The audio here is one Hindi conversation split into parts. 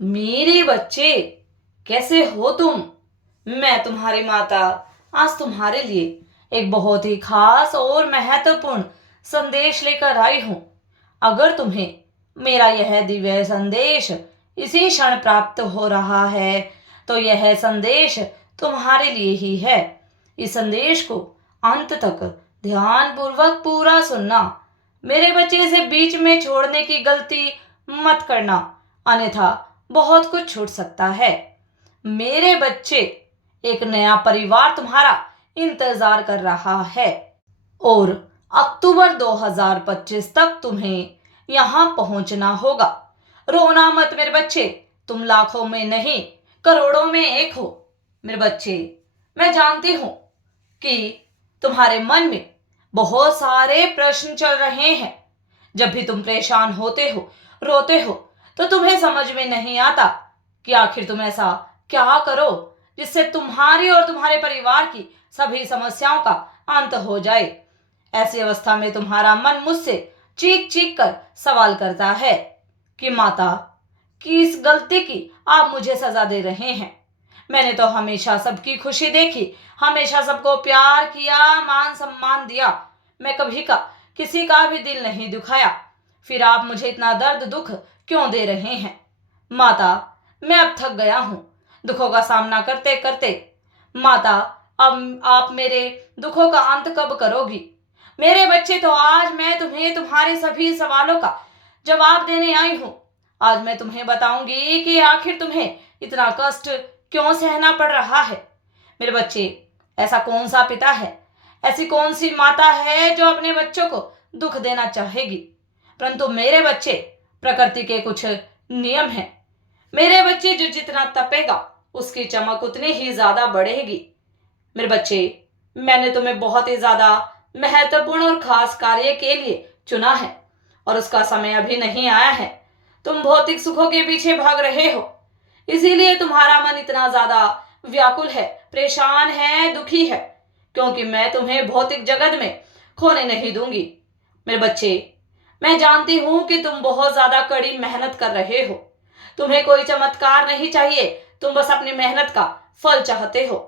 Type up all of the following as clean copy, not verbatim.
मेरे बच्चे, कैसे हो तुम? मैं तुम्हारी माता आज तुम्हारे लिए एक बहुत ही खास और महत्वपूर्ण संदेश लेकर आई हूँ। अगर तुम्हें मेरा यह दिव्य संदेश इसी क्षण प्राप्त हो रहा है, तो यह संदेश तुम्हारे लिए ही है। इस संदेश को अंत तक ध्यानपूर्वक पूरा सुनना। मेरे बच्चे, इसे बीच में छोड़ने की गलती मत करना, अन्यथा बहुत कुछ छूट सकता है। मेरे बच्चे, एक नया परिवार तुम्हारा इंतजार कर रहा है और अक्टूबर 2025 तक तुम्हें यहाँ पहुंचना होगा। रोना मत मेरे बच्चे, तुम लाखों में नहीं करोड़ों में एक हो। मेरे बच्चे, मैं जानती हूँ कि तुम्हारे मन में बहुत सारे प्रश्न चल रहे हैं। जब भी तुम परेशान होते हो, रोते हो, तो तुम्हें समझ में नहीं आता कि आखिर तुम ऐसा क्या करो जिससे तुम्हारी और तुम्हारे परिवार की सभी समस्याओं का अंत हो जाए। ऐसी अवस्था में तुम्हारा मन मुझसे चीख चीख कर सवाल करता है कि माता, किस गलती की आप मुझे सजा दे रहे हैं? मैंने तो हमेशा सबकी खुशी देखी, हमेशा सबको प्यार किया, मान सम्मान दिया। मैं कभी का किसी का भी दिल नहीं दुखाया। फिर आप मुझे इतना दर्द दुख क्यों दे रहे हैं? माता, मैं अब थक गया हूँ दुखों का सामना करते करते। माता, अब आप मेरे दुखों का अंत कब करोगी? मेरे बच्चे, तो आज मैं तुम्हें तुम्हारे सभी सवालों का जवाब देने आई हूँ। आज मैं तुम्हें बताऊंगी कि आखिर तुम्हें इतना कष्ट क्यों सहना पड़ रहा है। मेरे बच्चे, ऐसा कौन सा पिता है, ऐसी कौन सी माता है जो अपने बच्चों को दुख देना चाहेगी? परंतु मेरे बच्चे, प्रकृति के कुछ नियम हैं। मेरे बच्चे, जो जितना तपेगा उसकी चमक उतनी ही ज्यादा बढ़ेगी। मेरे बच्चे, मैंने तुम्हें बहुत ही ज्यादा महत्वपूर्ण और खास कार्य के लिए चुना है और उसका समय अभी नहीं आया है। तुम भौतिक सुखों के पीछे भाग रहे हो, इसीलिए तुम्हारा मन इतना ज्यादा व्याकुल है, परेशान है, दुखी है, क्योंकि मैं तुम्हें भौतिक जगत में खोने नहीं दूंगी। मेरे बच्चे, मैं जानती हूं कि तुम बहुत ज्यादा कड़ी मेहनत कर रहे हो। तुम्हें कोई चमत्कार नहीं चाहिए, तुम बस अपनी मेहनत का फल चाहते हो।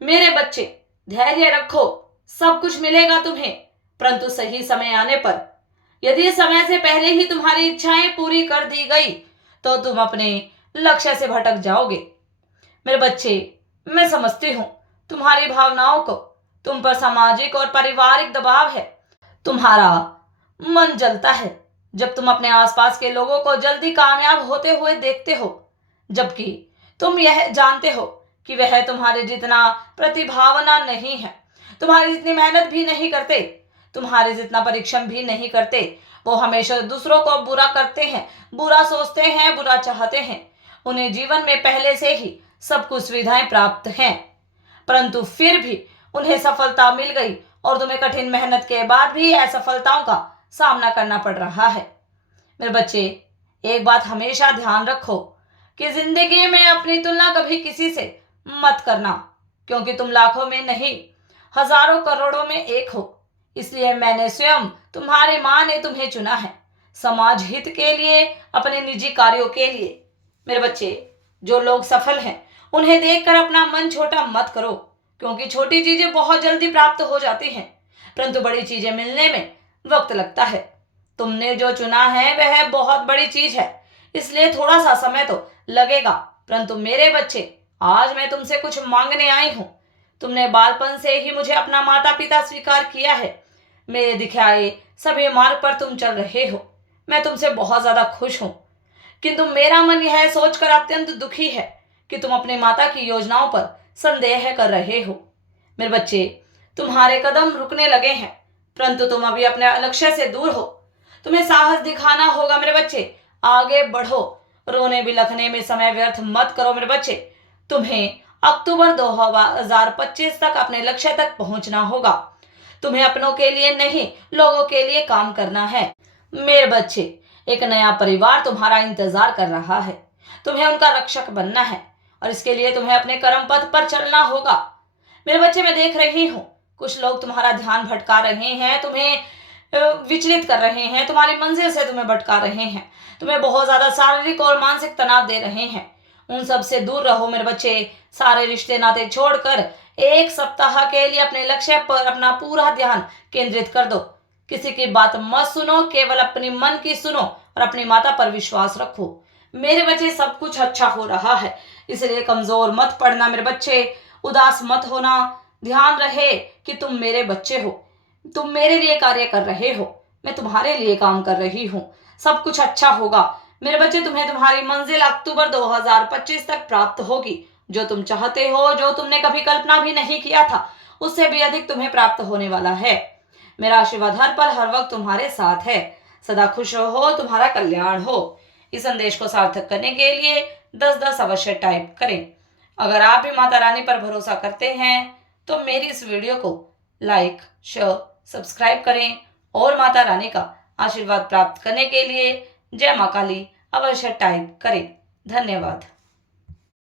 मेरे बच्चे, धैर्य रखो, सब कुछ मिलेगा तुम्हें, परंतु सही समय आने पर। यदि समय से पहले ही तुम्हारी इच्छाएं पूरी कर दी गई, तो तुम अपने लक्ष्य से भटक जाओगे। मेरे बच्चे, मैं समझती हूँ तुम्हारी भावनाओं को। तुम पर सामाजिक और पारिवारिक दबाव है। तुम्हारा मन जलता है जब तुम अपने आसपास के लोगों को जल्दी कामयाब होते हुए देखते हो, जबकि तुम यह जानते हो कि वह तुम्हारे जितना प्रतिभावान नहीं है, तुम्हारी जितनी मेहनत भी नहीं करते, तुम्हारे जितना परिश्रम भी नहीं करते। वो हमेशा दूसरों को बुरा करते हैं, बुरा सोचते हैं, बुरा चाहते हैं। उन्हें जीवन में पहले से ही सब कुछ सुविधाएं प्राप्त हैं, परंतु फिर भी उन्हें सफलता मिल गई और तुम्हें कठिन मेहनत के बाद भी असफलताओं का सामना करना पड़ रहा है। मेरे बच्चे, एक बात हमेशा ध्यान रखो कि जिंदगी में अपनी तुलना कभी किसी से मत करना, क्योंकि तुम लाखों में नहीं, हजारों करोड़ों में एक हो। इसलिए मैंने स्वयं, तुम्हारी मां ने तुम्हें चुना है, समाज हित के लिए, अपने निजी कार्यों के लिए। मेरे बच्चे, जो लोग सफल हैं उन्हें देखकर अपना मन छोटा मत करो, क्योंकि छोटी चीजें बहुत जल्दी प्राप्त हो जाती हैं, परंतु बड़ी चीजें मिलने में वक्त लगता है। तुमने जो चुना है वह बहुत बड़ी चीज है, इसलिए थोड़ा सा समय तो लगेगा। परंतु मेरे बच्चे, आज मैं तुमसे कुछ मांगने आई हूँ। तुमने बालपन से ही मुझे अपना माता पिता स्वीकार किया है। मेरे दिखाए सभी मार्ग पर तुम चल रहे हो। मैं तुमसे बहुत ज्यादा खुश हूँ, किंतु मेरा मन यह सोचकर अत्यंत दुखी है कि तुम अपने माता की योजनाओं पर संदेह कर रहे हो। मेरे बच्चे, तुम्हारे कदम रुकने लगे हैं, परंतु तुम अभी अपने लक्ष्य से दूर हो। तुम्हें साहस दिखाना होगा मेरे बच्चे, आगे बढ़ो। रोने बिलखने में समय व्यर्थ मत करो मेरे बच्चे। तुम्हें अक्टूबर 2025 तक अपने लक्ष्य तक पहुंचना होगा। तुम्हें अपनों के लिए नहीं, लोगों के लिए काम करना है। मेरे बच्चे, एक नया परिवार तुम्हारा इंतजार कर रहा है। तुम्हें उनका रक्षक बनना है और इसके लिए तुम्हें अपने कर्म पथ पर चलना होगा। मेरे बच्चे, मैं देख रही हूँ कुछ लोग तुम्हारा ध्यान भटका रहे हैं, तुम्हें विचलित कर रहे हैं, तुम्हारी मंजिल से तुम्हें भटका रहे हैं, तुम्हें बहुत ज़्यादा शारीरिक और मानसिक तनाव दे रहे हैं। उन सब से दूर रहो मेरे बच्चे। सारे रिश्ते नाते छोड़कर 1 सप्ताह के लिए अपने लक्ष्य पर अपना पूरा ध्यान केंद्रित कर दो। किसी की बात मत सुनो, केवल अपनी मन की सुनो और अपनी माता पर विश्वास रखो। मेरे बच्चे, सब कुछ अच्छा हो रहा है, इसलिए कमजोर मत पड़ना मेरे बच्चे, उदास मत होना। ध्यान रहे कि तुम मेरे बच्चे हो, तुम मेरे लिए कार्य कर रहे हो, मैं तुम्हारे लिए काम कर रही हूँ। सब कुछ अच्छा होगा मेरे बच्चे। तुम्हें तुम्हारी मंजिल अक्टूबर 2025 तक प्राप्त होगी। जो तुम चाहते हो, जो तुमने कभी कल्पना भी नहीं किया था, उससे भी अधिक तुम्हें प्राप्त होने वाला है। मेरा आशीर्वाद हर पल हर वक्त तुम्हारे साथ है। सदा खुश हो, तुम्हारा कल्याण हो। इस संदेश को सार्थक करने के लिए 10-10 अवश्य टाइप करें। अगर आप भी माता रानी पर भरोसा करते हैं तो मेरी इस वीडियो को लाइक, शेयर, सब्सक्राइब करें और माता रानी का आशीर्वाद प्राप्त करने के लिए जय मां काली अवश्य टाइप करें। धन्यवाद।